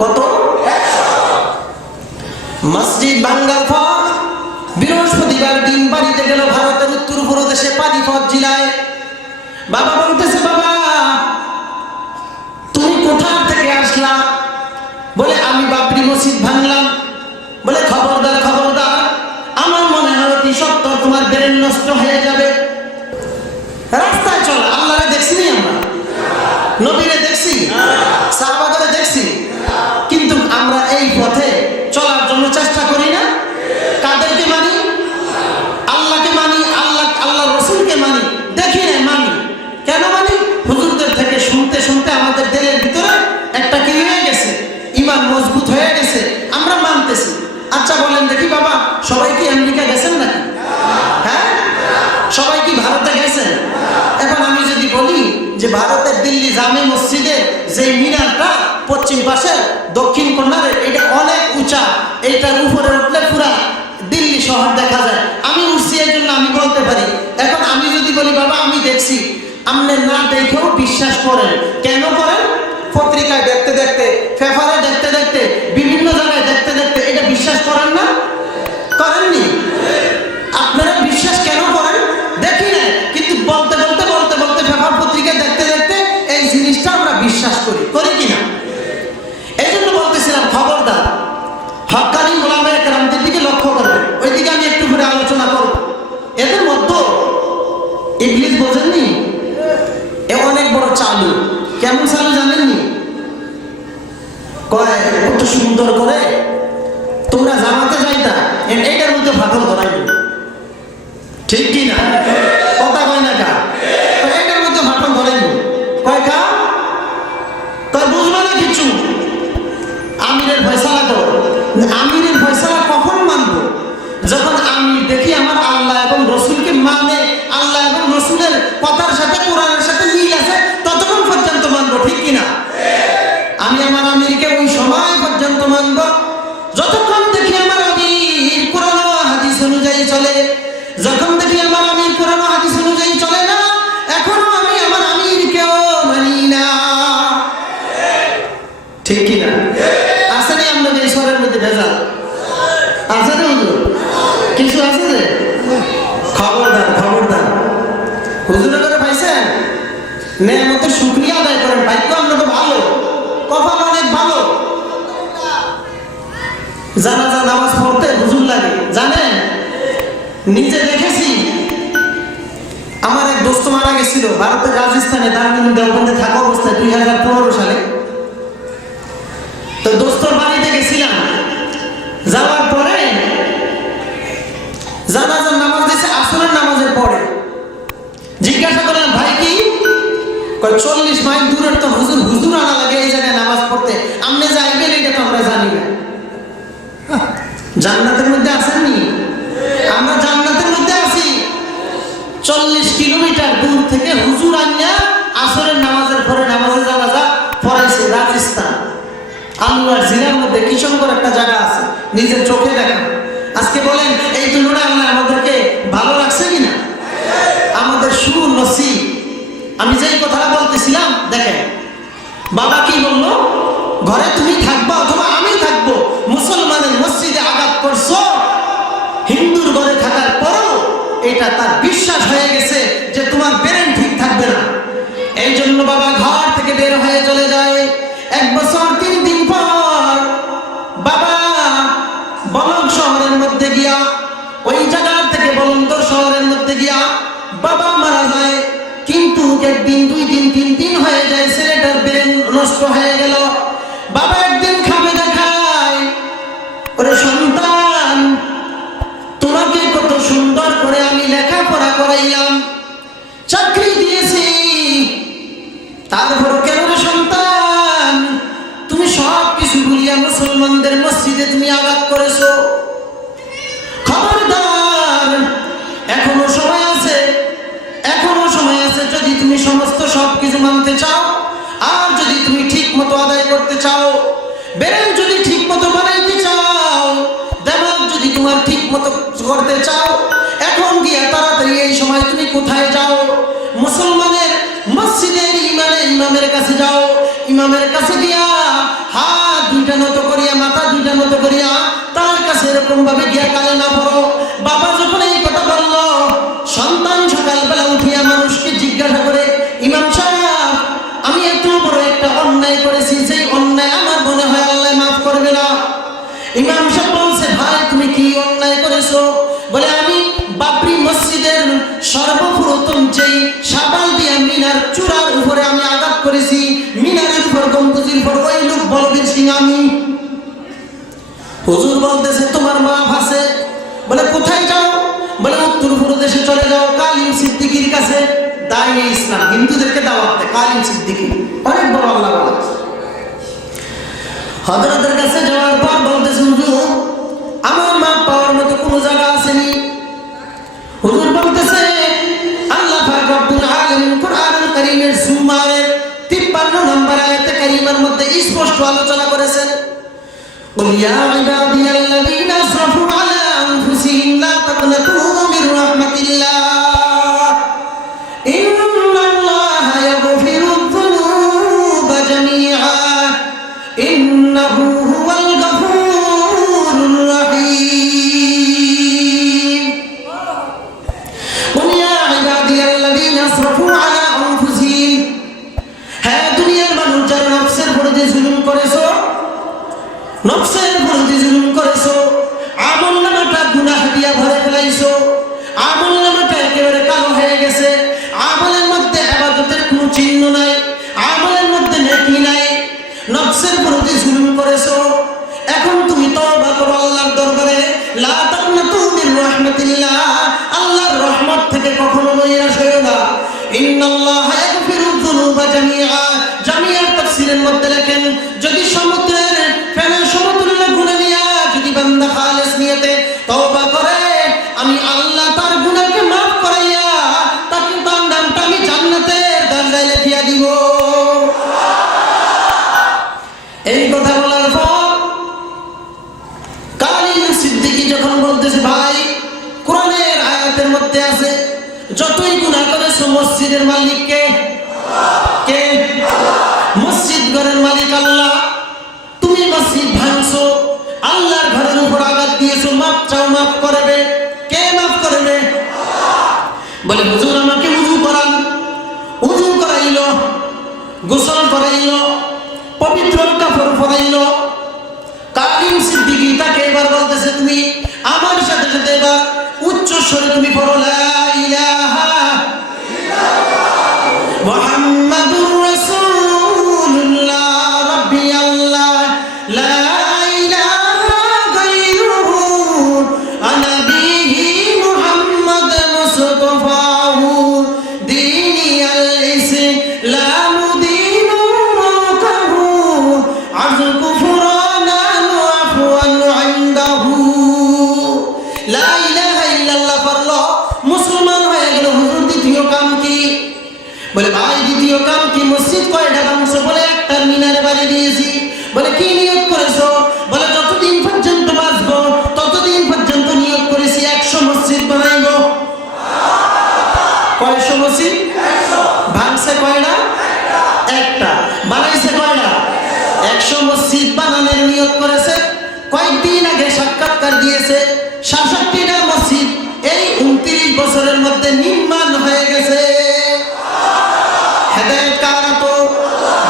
কত? 100 মসজিদ ভাঙার পর বৃহস্পতিবার দিন বাড়িতে গেল ভারতের উত্তরপ্রদেশে পানিপত জেলায়। বাবা বলতেছে, বাবা তুমি কোথা থেকে আসলা? বলে আমি বাবরি মসজিদ ভাঙলাম। বলে খবরদার, আমার মনে হয় অতি সত্তর তোমার ব্রেন নষ্ট হয়ে যাবে। রাস্তায় চল, আল্লাহরে দেখছি আমরা, নবীরে দেখছি, সাহাবাগরে দেখছি, কিন্তু আমরা এই পথে চলার জন্য চেষ্টা করি না। কাদেরকে মানি? আল্লাহকে মানি, আল্লাহ রসুলকে মানি, দেখি না মানি। কেন মানি? হুজুরদের থেকে শুনতে শুনতে আমাদের দিলের ভিতরে একটা কি হয়ে গেছে, ঈমান মজবুত হয়ে গেছে, আমরা মানতেছি। আচ্ছা বলেন দেখি বাবা, সবাই কি আমেরিকা গেছেন নাকি? হ্যাঁ, সবাই কি ভারতে গেছেন? এখন আমি যদি বলি যে ভারতের দিল্লি জামে মসজিদের যে মিনারটা পশ্চিম পাশে দক্ষিণ কোণারে, এটা অনেক উঁচা, এইটার উপরে উঠলে পুরা দিল্লি শহর দেখা যায়। আমি উঠছি, এই জন্য আমি বলতে পারি। এখন আমি যদি বলি বাবা আমি দেখছি, আপনি না দেখেও বিশ্বাস করেন। কেন করেন? পত্রিকায় দেখতে দেখতে, পেপারে দেখতে দেখতে, বিভিন্ন জায়গায় দেখতে দেখতে এটা বিশ্বাস করেন না? করেননি? আপনারা বিশ্বাস কেন করেন? দেখি না, কিন্তু বলতে পেপার পত্রিকায় দেখতে দেখতে এই জিনিসটা আমরা বিশ্বাস করি কিনা? এই জন্য বলতেছিলাম, খবরদার হক্কানি ওলামায়ে কেরামদের দিকে লক্ষ্য করবেন। ওই দিকে আমি একটু করে আলোচনা করব। এদের মধ্যে ইবলিস বোঝেননি, এ অনেক বড় চালু। কেমন চালু জানেননি? কয় কত সুন্দর করে তোমরা জামাতে যাইতা, এইটার মধ্যে ফাটল ধরাই, ঠিক কি না? কথা কয় না কা? এইটার মধ্যে ফাটল ধরাই কয় কা? কয় বুঝবে না কিছু। আমিরের ফয়সালা করো। আমিরের ফয়সালা কখন মানবো? যখন আমি দেখি আমার আল্লাহ এবং রসুলকে মানে, আল্লাহ এবং রসুলের কথার সাথে কোরআনের সাথে মিল আছে, ততক্ষণ পর্যন্ত মানবো, ঠিক কিনা? আমি আমার আমিরকে ওই সময় পর্যন্ত মানবো যতক্ষণ দেখি আমার আমির কোরআন ও হাদিস অনুযায়ী চলে। যখন দেখি আমার আমির কোরআন ও হাদিস অনুযায়ী চলে না, এখনো আমি আমার আমিরকেও মানি না, ঠিক কিনা? আছে না আপনাদের ঈশ্বরের মধ্যে ভেজাল? আছে না কিছু আছে যে? খবরদার হুজুরে করে পাইছেন, নেয়ামতের শুকরিয়া আদায় করেন। ভাগ্য আপনাকে ভালো, কপাল অনেক ভালো। জানাজা নামাজ পড়তে হুজুর লাগে, জানেন? নিজে দেখেছি। আমার এক দোস্ত মারা গেছিল ভারতের রাজস্থানে, দারুল দেওবন্দে থাকা অবস্থায় 2015 সালে। তো দোস্তর বাড়িতে গেছিলাম, যাওয়ার পরে জানাজার নামাজ দিয়েছে আসরের নামাজের পরে। জিজ্ঞাসা করলাম ভাই কি? 40 মাইল দূরের তো হুজুর আনা লাগে এই জায়গায় নামাজ পড়তে, আপনি যাইবেন এটা তো আমরা জানি না। জান্নাতের মধ্যে আসেননি? আমরা জান্নাতের মধ্যে আছি। 40 কিলোমিটার দূর থেকে হুজুর আনিয়া আসরের নামাজের পরে নামাজে জানাজা পড়াইছে রাজস্থান। আল্লাহর জিনার মধ্যে কিশনগড় একটা জায়গা আছে, নিজের চোখে দেখা। আজকে বলেন এই তুলনায় আল্লাহ আমাদেরকে ভালো লাগছে কিনা? এটা তার বিশ্বাস হয়ে গেছে যে তোমার ব্রেন ঠিক থাকবে না। এই জন্য বাবা ঘর থেকে বের হয়ে চলে যায়। 1 বছর 3 দিন পর বাবা বলক শহরের মধ্যে গিয়া, ওই জায়গা থেকে বলন্দর শহরের মধ্যে গিয়া বাবা মারা যায়। কিন্তু 1 দিন 2 দিন 3 দিন হয়ে যায়, ছেলেটার ব্রেন নষ্ট হয়ে গেল। বাবা একদিন খাবে দেখায়, ওরে সন্তান, তোমাকে কত সুন্দর করে আমি লেখাপড়া করাইলাম, চাকরি দিয়েছি, তারপর কেন রে সন্তান তুমি সব কিছু ভুলিয়া মুসলমানদের মসজিদে তুমি আঘাত করেছো? খবরদার, এখনো সময় আছে, এখনো সময় আছে। যদি তুমি সমস্ত সবকিছু মানতে চাও, আর যদি তুমি ঠিক মতো আদায় করতে চাও, ব্রেন যদি ঠিক মতো বানাইতে চাও, দেমাগ যদি তোমার ঠিক মতো করতে চাও, এখন গিয়া তাড়াতাড়ি এই সময় তুমি কোথায় যাও? মুসলমানের মসজিদের ইমামের কাছে যাও। ইমামের কাছে গিয়া হাত 2টা নত করিয়া, মাথা 2টা নত করিয়া তার কাছে এরকম ভাবে গিয়া কালেমা পড়ো। বাবা যখন এই কথা বলল, সন্তান সকালবেলা উঠিয়া মানুষকে জিজ্ঞাসা করে, ইমাম সাহেব, আমি এত বড় একটা অন্যায় করেছি, সেই অন্যায় আমার মনে হয় আল্লাহ মাফ করবে না। ইমাম সাহেব বলছে, ভাই তুমি কি অন্যায় করেছো? বলে, আমি বাবরি মসজিদের সর্বপ্রথম যেই শাবাল দিয়া মিনার চূড়ার উপরে আমি আঘাত করেছি, মিনারের উপর, গম্বুজের উপর, ওই লোক বলবীর সিং আমি। হুজুর বলতেছে, তোমার মাফ আছে? বলে, কোথায় যাও? বলে, উত্তরপ্রদেশে চলে যাও, কালিম সিদ্দিকীর কাছে, দাঁড়িয়ে ইসলাম, হিন্দুদেরকে দাওয়াত দেয়। কালিম সিদ্দিকী অনেক বড় আল্লাহ বলে। হযরতের কাছে যাওয়ার পর বলতেছে, হুজুর আমার মাপ পাওয়ার মতো কোনো জায়গা আসেনি। হুজুর বলতেছে, আল্লাহ পাক রব্বুল আলামিন কুরআনুল কারীমের সূরার 53 নম্বর আয়াতে কারীমার মধ্যে স্পষ্ট আলোচনা করেছেন, কুল ইয়া ইবাদিয়াল্লাযীনা আসরাফু আলা আনফুসিহিম লা তাকনাতু মির রাহমাতিল্লাহ ইন্নাল্লাহা ইয়াগফিরুয যুনুবা জামিআ ইন্নাহু হুয়াল গফুরুর রাহিম। কুল ইয়া ইবাদিয়াল্লাযীনা আসরাফু আলা আনফুসিহিম, হ্যাঁ দুনিয়ার মানুষ যারা নফসের বিরুদ্ধে জুলুম করেছো, নফসের বিরুদ্ধে জুলুম করেছো, আমলনামাটা গুনাহ দিয়া ভরে ফেলাইছো, আমলনামাটা একেবারে কালো হয়ে গেছে, আমলের মধ্যে ইবাদতের কোনো চিহ্ন নাই, আমলের মধ্যে নেকি নাই, নফসের বিরুদ্ধে জুলুম করেছো। এখন তুমি তওবা করো আল্লাহর দরবারে, লা তাকনাতু মির রাহমাতিল্লাহ, আল্লাহর রহমত থেকে কখনো নৈরাশ হয়ো না। ইন্নাল্লাহা ইয়াগফিরুয যুনুবা জামিআ, জামিআর তাফসীরের মধ্যে লেখেন, যদি সমুদ্রের ফেনা সমতুল্য গুনাহ নিয়া যদি বান্দা খালেস নিয়তে তওবা করে, আমি আল্লাহ তার গুনাহকে maaf করাইয়া তাকে তার নামটা আমি জান্নাতের দরজায় লিখিয়া দিব। এই কথা বলার পর কালিম সিদ্দিকী যখন বলতেছে, ভাই কোরআনের আয়াতের মধ্যে আছে, যতই গুনাহ করেছো মসজিদের মালিক কে? কে? মসজিদ ঘরের মালিক আল্লাহ। তুমি মসজিদ ভাঙছো, আল্লাহর ঘরের উপর আঘাত দিয়েছো, মাপ চাও, মাফ করবে কে? মাফ করবে। বলে, হুজুর আমাকে ওযু করান। ওযু করাইলো, গোসল করাইলো, পবিত্র কাপড় পরাইলো। কালিম সিদ্দিকী তাকে এবার বলতেছে, তুমি আমার সাথে সাথে এবার উচ্চ স্বরে তুমি পড়ো, লা ইলাহা ইল্লাল্লাহ মুহাম্মাদুর রাসূলুল্লাহ রাব্বিয়াল্লাহ লা ইলাহা গায়রুহু আনা বিহি মুহাম্মাদ মুস্তাফাহু দীনিয়াল ইসলাম দীনুকাহু আযকু ফুরানান ওয়া আফওয়ান ইনদাহু। লা ইলাহা ইল্লাল্লাহ পড়লো, মুসলমান হয়ে গেল। হুজুর দ্বিতীয় কাম কি? বলে, ভাই দ্বিতীয় কাম কি? মসজিদ কয়টা ভাঙছো? বলে, একটা মিনারে বাড়ি দিয়েছি। বলে, কি নিয়ত করেছো? বলে, যতদিন পর্যন্ত বাঁচবো ততদিন পর্যন্ত নিয়ত করেছি 100 মসজিদ বানাইবো। কয়শো মসজিদ? ভাঙছে কয়টা? একটা। বানাইছে কয়টা? 100 মসজিদ বানানোর নিয়ত করেছে। কয়েকদিন আগে সাক্ষাৎকার দিয়েছে 67টা মসজিদ এই 29 বছরে মধ্যে নির্মাণ হয়ে গেছে। হেদায়েত কার তো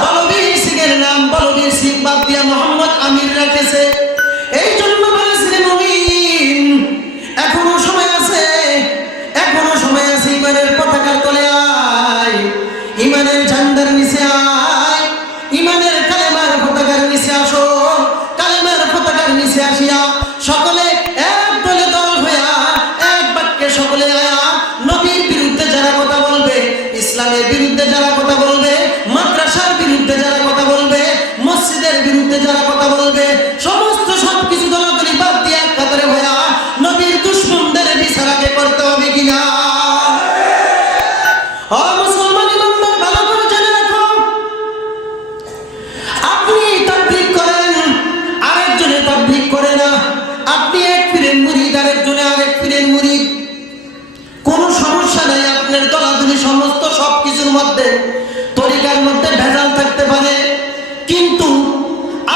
বলবীর সিংয়ের নাম বলবীর সিং বাদ দিয়া মোহাম্মদ আমির রেখেছে। এই জন্য বলেছিলেন মুমিন এখনো সময় আছে, এখনো সময় আছে। ইমানের পতাকার তলে আয়, ইমানের ঝান্ডার নিচে আয়, ইমানের কালেমার পতাকার নিচে আসো। কালেমার পতাকার নিচে আসিয়া সকলে এক দলে দল হইয়া এক বাক্যে সকলে আয়া নবীর বিরুদ্ধে যারা কথা বলবে, ইসলামের বিরুদ্ধে যারা কথা বলবে, মাদ্রাসার বিরুদ্ধে যারা কথা বলবে, মসজিদের বিরুদ্ধে যারা কথা বলবে, সমস্ত সবকিছু দলাদলি বাদ দিয়ে এক কাতারে হইয়া নবীর দুশমনদের বিচার আগে করতে হবে কিনা? ও মুসলমান ইমানদার, ভালো করে জেনে রাখো, আপনি তাবলীগ করেন, আরেকজনে তাবলীগ করে না। আপনি এক পীরের মুরিদ, আরেকজনে আরেক পীরের মুরিদ। কোনো সমস্যা নাই। আপনার দলাদলি সমস্ত সবকিছুর মধ্যে তরিকার মধ্যে ভেজাল থাকতে পারে, কিন্তু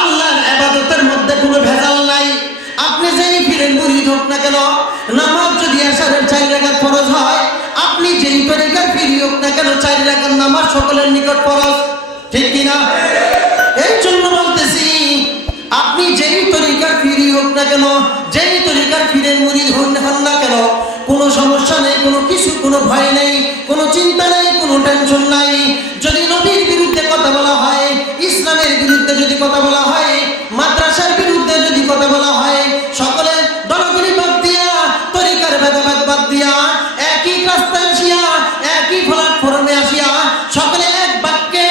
আল্লাহর ইবাদতের মধ্যে কোনো ভেজাল নাই। আপনি যেই পীরের মুরিদ হোক না কেন, নামাজ যদি এশারের 4 রাকাত ফরজ হয়, আপনি যেই তরিকার পীরই হোক না কেন 4 রাকাত নামাজ সকলের নিকট ফরজ, ঠিক কি না? এই জন্য বলতেছি, আপনি যেই তরিকার পীরই হোক না কেন, যেই তরিকার পীরের মুরিদ হন না কেন, কোনো সমস্যা নেই, কোনো কিছু, কোনো ভয় নেই, কোনো চিন্তা নেই, কোনো টেনশন নাই। যদি নবীর বিরুদ্ধে কথা বলা হয়, ইসলামের বিরুদ্ধে যদি কথা বলা হয়, মাদ্রাসার বিরুদ্ধে যদি কথা বলা হয়, সকলে দলাদলি বাদ দিয়া, তরিকার ভেদাভেদ বাদ দিয়া, একই রাস্তায় আসিয়া, একই প্ল্যাটফর্মে আসিয়া সকলে এক বাক্যে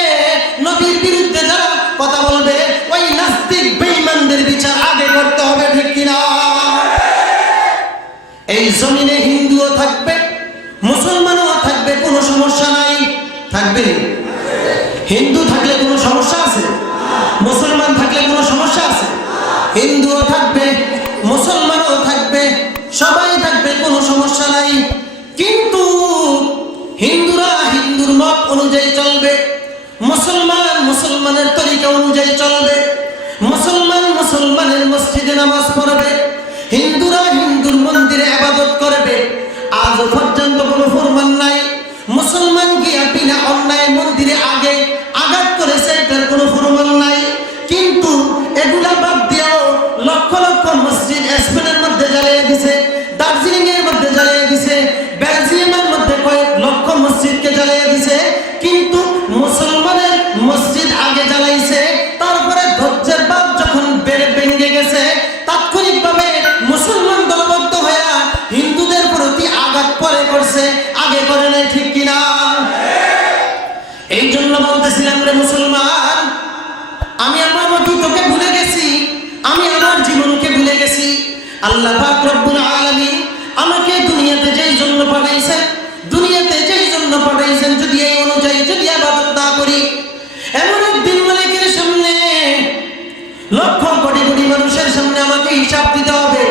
নবীর বিরুদ্ধে যারা কথা বলবে, ওই নাস্তিক বেঈমানদের বিচার আগে করতে হবে, ঠিক কিনা? এই জমিনে হিন্দুও থাকবে, মুসলমানও থাকবে, কোনো সমস্যা নাই। থাকবে হিন্দু থাকলে কোনো সমস্যা আছে? মুসলমান থাকলে কোনো সমস্যা আছে? হিন্দুও থাকবে, মুসলমানও থাকবে, সবাই থাকবে, কোনো সমস্যা নাই। কিন্তু হিন্দুরা হিন্দুর মত অনুযায়ী চলবে, মুসলমান মুসলমানের তরিকা অনুযায়ী চলবে, মুসলমান মুসলমানের মসজিদে নামাজ পড়বে, হিন্দুরা হিন্দুর মন্দিরে ইবাদত করবে। আজ পর্যন্ত কোনো ফরমান নাই মুসলমান গিয়া বিনা অন্যায় মন্দিরে আগে আঘাত করেছে, এটার কোনো ফরমান নাই। কিন্তু এগুলা বাদ দিয়েও লক্ষ লক্ষ মসজিদ স্পেনের মধ্যে জ্বালিয়ে দিছে, দার্জিলিং এর মধ্যে জ্বালিয়ে দিছে, বেলজিয়ামের মধ্যে কয়েক লক্ষ মসজিদকে জ্বালিয়ে দিছে। কিন্তু মুসলমানের মসজিদ আগে জ্বালাইছে, তারপরে ধৈর্যের বাঁধ যখন ভেঙে গেছে, তাৎক্ষণিকভাবে মুসলমান দলবদ্ধ হয়ে হিন্দুদের প্রতি আঘাত পরে করছে, আগে করে নাই, ঠিক কিনা? এই জন্য বলতেছিলাম, রে মুসলমান, আমি আমার অতীতকে ভুলে গেছি, আমি আমার জীবনকে ভুলে গেছি। আল্লাহ পাক রব্বুল আলামিন আমাকে দুনিয়াতে যেই জন্য পাঠাইছেন, দুনিয়াতে যেই জন্য পাঠাইছেন, যদি এই অনুযায়ী যদি ইবাদত না করি, এমন একদিন মালিকের সামনে, লক্ষ কোটি কোটি মানুষের সামনে আমাকে হিসাব দিতে হবে।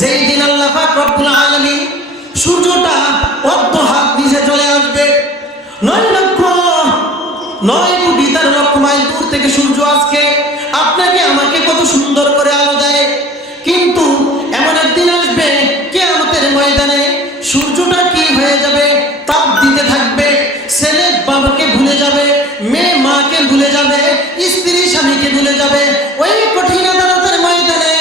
যেই দিন আল্লাহ পাক রব্বুল আলামিন সূর্যটা অর্ধ হাত নিচে চলে আসবে, 9 কোটি 13 লক্ষ মাইল দূর থেকে সূর্য আজকে আপনাকে আমাকে কত সুন্দর করে আলো দেয়। কিন্তু এমন একদিন আসবে কিয়ামতের ময়দানে সূর্যটা কি হয়ে যাবে, তাপ দিতে থাকবে, ছেলে বাবাকে ভুলে যাবে, মেয়ে মাকে ভুলে যাবে, স্ত্রী স্বামীকে ভুলে যাবে। ওই কঠিন আদালতের ময়দানে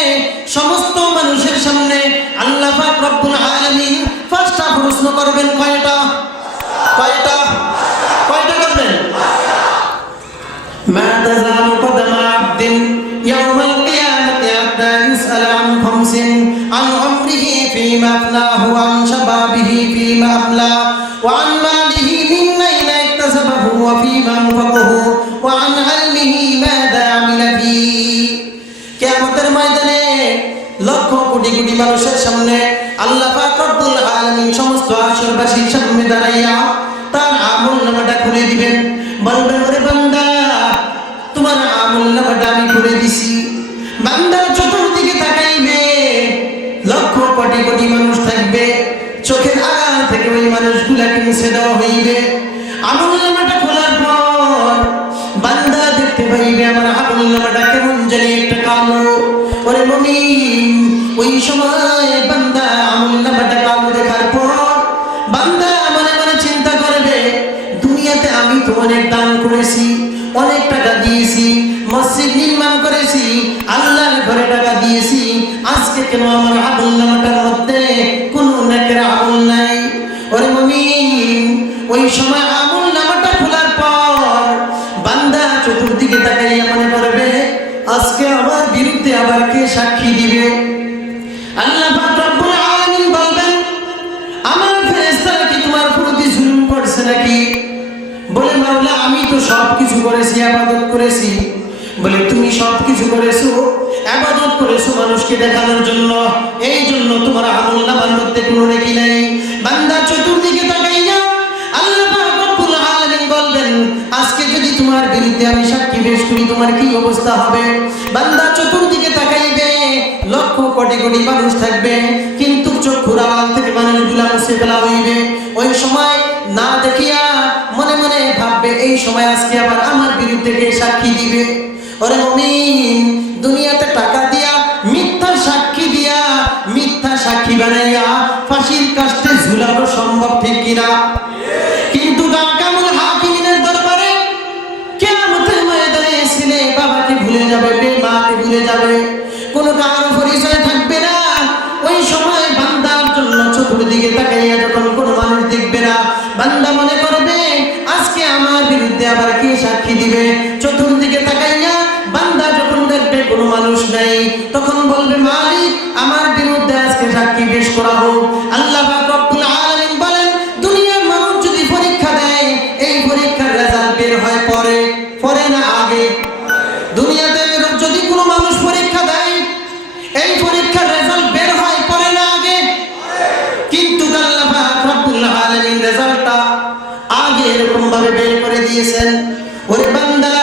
সমস্ত মানুষের সামনে আল্লাহ পাক রব্বুল আলামিন ফার্স্টটা প্রশ্ন করবেন, কয়টা কয়টা কয়টা করবেন? মা তাযালু কদমা আবদিন ইয়াওমাল কিয়ামাতি হাত্তা ইউসআল আন খামসিন, আন উমরিহি ফীমা আফনাহু, আন শাবাবিহি ফীমা আবলা, ওয়া আন মালিহি মিন আইনা ইকতাসাবাহু ওয়া ফীমা আনফাকাহু, ওয়া আন ইলমিহি মাযা আমিলা ফীহি। কিয়ামতের ময়দানে লক্ষ কোটি কোটি মানুষের সামনে আল্লাহ পাক রব্বুল আলামিন সমস্ত আসরবাসীর সামনে দাঁড়াইয়া তার আমলনামাটা খুলে দিবেন। বলবেন, ওরে বান্দা, তোমার আমলনামাটা আমি খুলে দিছি। বান্দা চতুর্দিকে তাকাইবে, লক্ষ কোটি কোটি মানুষ থাকবে, চোখের আড়াল থেকে ওই মানুষগুলাকে মুছে দেওয়া হইবে। আমলনামাটা খোলার পর বান্দা দেখতে পাইবে আমার আমলনামাটা কেমন জানি একটা কালো। ওরে মুমিন, ওই সময় বান্দা আমলনামাটা কালো দেখার পর আজকে কেন আমার আমলনামাটার মধ্যে কোনো নেকের আমল নাই? ওরে মুমিন, ওই সময় আমলনামাটা খোলার পর বান্দা চতুর্দিকে তাকাইয়া মনে করবে আজকে আমার বিরুদ্ধে আবার কে সাক্ষী দিবে? আল্লাহ পাক রব্বুল আলামিন বলবেন, আমার ফেরেশতারা কি তোমার প্রতি জুলুম করছে নাকি? বলে মাওলা, আমি তো সব কিছু করেছি, ইবাদত করেছি। বলে তুমি সব কিছু করেছো, ইবাদত করেছো মানুষকে দেখানোর জন্য, এই জন্য তোমার আমলনামার মধ্যে কোনো নেকি নাই। বান্দা চতুর্দিকে তাকাইয়া আল্লাহ পাক রব্বুল আলামিন বলবেন, আজকে যদি তোমার বিরুদ্ধে আমি সাক্ষী পেশ করি তোমার কি অবস্থা হবে? বান্দা চতুর্দিকে তাকাইবে, লক্ষ কোটি কোটি মানুষ থাকবে, কিন্তু চক্ষুর আড়াল থেকে মানুষগুলা মুছে ফেলা হইবে। ওই সময় না দেখিয়া মনে মনে ভাববে, এই সময় আজকে আবার আমার বিরুদ্ধে কে সাক্ষী দিবে? ওরে মুমিন, দুনিয়াতে টাকা দিয়া মিথ্যা সাক্ষী দিয়া মিথ্যা সাক্ষী বানাইয়া ফাঁসির কাস্টে ঝুলানো সম্ভব, ঠিক কিনা? কিন্তু কামুল হাকিমিনের দরবারে কিয়ামতের ময়দানে ছেলে বাবাকে ভুলে যাবে, মাকে ভুলে যাবে, কোনো কারো পরিচয় থাকবে না। ওই সময় বান্দার জন্য চতুর্দিকে তাকাইয়া যখন কোনো মানুষ দেখবে না, বান্দা মনে করবে আজকে আমার বিরুদ্ধে আবার কে সাক্ষী দিবে? চতুর্দিকে তাকাইয়া বান্দা যখন দেখবে কোনো মানুষ নাই, তখন বলবে মালিক, আমার বিরুদ্ধে আজকে সাক্ষী পেশ করা হোক। আল্লাহ পাক রব্বুল আলামিন বলেন, দুনিয়ার মানুষ যদি পরীক্ষা দেয়, এই পরীক্ষার রেজাল্ট বের হয় পরে না আগে? দুনিয়াতে যদি কোনো মানুষ পরীক্ষা দেয়, এই পরীক্ষার রেজাল্ট বের হয় পরে না আগে? কিন্তু আল্লাহ পাক রব্বুল আলামিন রেজাল্টটা আগে এরকম ভাবে বের করে দিয়েছেন। ওরে বান্দা,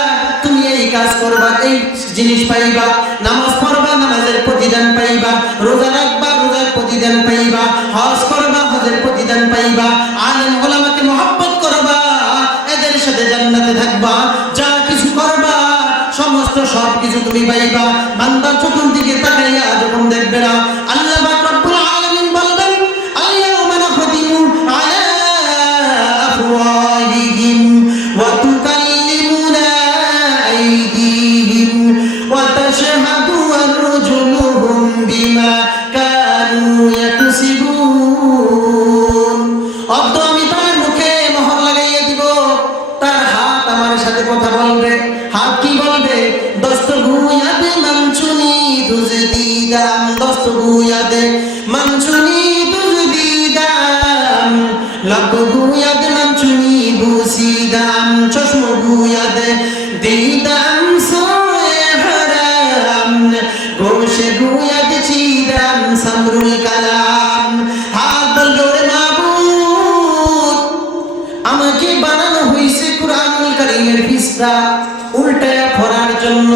তুমি এই কাজ করবা, এই জিনিস পাইবা, নামাজ পড়বা, নামাজের প্রতিদান পাইবা, রোজা রাখবা, রোজার প্রতিদান পাইবা, হজ করবা, হজের প্রতিদান পাইবা, আলেম ওলামাকে মহব্বত করবা, এদের সাথে জান্নাতে থাকবা, যা কিছু করবা সমস্ত সব কিছু তুমি পাইবা। বান্দা চতুর্দিকে তাকাইয়া যখন দেখবে না, আল্লাহ পাক রব্বুল আলামিন বলবেন, আল-ইয়াওমা নাখতিমু আলা আফওয়াহিহিম ওয়া তুকাল্লিমুনা আইদিহিম ওয়া তাশহাদু আরজুলুহুম বিমা কানু ইয়াকসিবুন। অর্থ, আমি তার মুখে মোহর লাগাইয়া দিব, তার হাত আমার সাথে কথা বলবে। হাত কি বলবে? দস্তগুয়াদে মানচুনি দুজদিদাম, দস্তগুয়াদে মানচুনি দুজদিদাম, লাকগুয়াদে মানচুনি বুসিদাম, চশমগুয়াদে দিদাম সোয়ে হারাম, গোশে গুয়াদে চিদাম সামরুল কালাম। হাত বলবে, ওরে মাবুদ, আমাকে বানানো হয়েছে কুরআনুল কারীমের পৃষ্ঠা উল্টায়া পড়ার জন্য,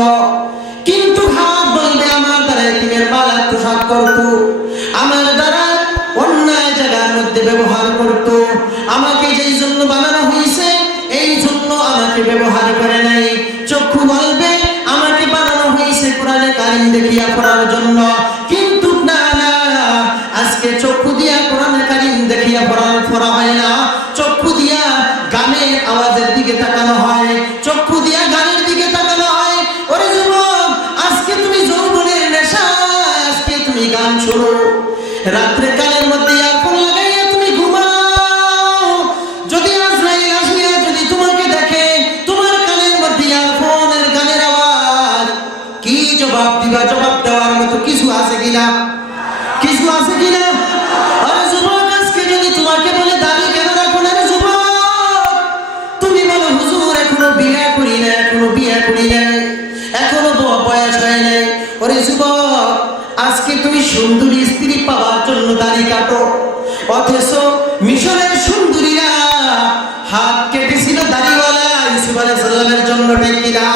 কিন্তু হাত বলবে আমার দ্বারা এতিমের মাল আত্মসাৎ করতো, আমার দ্বারা অন্যায় জায়গার মধ্যে ব্যবহার করতো। আমাকে যেই জন্য বানানো হয়েছে এই জন্য আমাকে ব্যবহার করে নাই। চক্ষু বলবে আমাকে বানানো হয়েছে কোরআনে কারীম দেখিয়া পড়ার জন্য, কিন্তু না না, আজকে চক্ষু দিয়া কোরআনে কারীম দেখিয়া পড়া হয় না, চক্ষু দিয়া গানের আওয়াজের দিকে তাকানো হয়, চক্ষু দিয়া গানের দিকে তাকানো হয়। ওরে যুবক, আজকে তুমি যৌবনের নেশা, আজকে তুমি গান শোনো, রাত্রে কানের মধ্যে ইয়ারফোন লাগাইয়া তুমি ঘুমাও, যদি আজরাইল আসিয়া যদি তোমাকে দেখে তোমার কানের মধ্যে ইয়ারফোনের গানের আওয়াজ, কি জবাব দিবা? জবাব দেওয়ার মতো কিছু আছে কিনা? কিছু আছে কিনা? আরে যুবক, আজকে যদি তোমাকে বলে দাড়ি কেন রাখো না রে যুবক, তুমি বলো হুজুর এখনো বিয়ে করি না, এখনো বিয়ে করি না, এখনো বয়স হয় নাই। ওরে যুবক, আজকে তুমি সুন্দরী স্ত্রী পাওয়ার জন্য দাড়ি কাটো, অথচ মিশরের সুন্দরীরা হাত কেটেছিল দাড়িওয়ালা ইউসুফ আলাইহিস সালামের জন্য, ঠিক কিনা?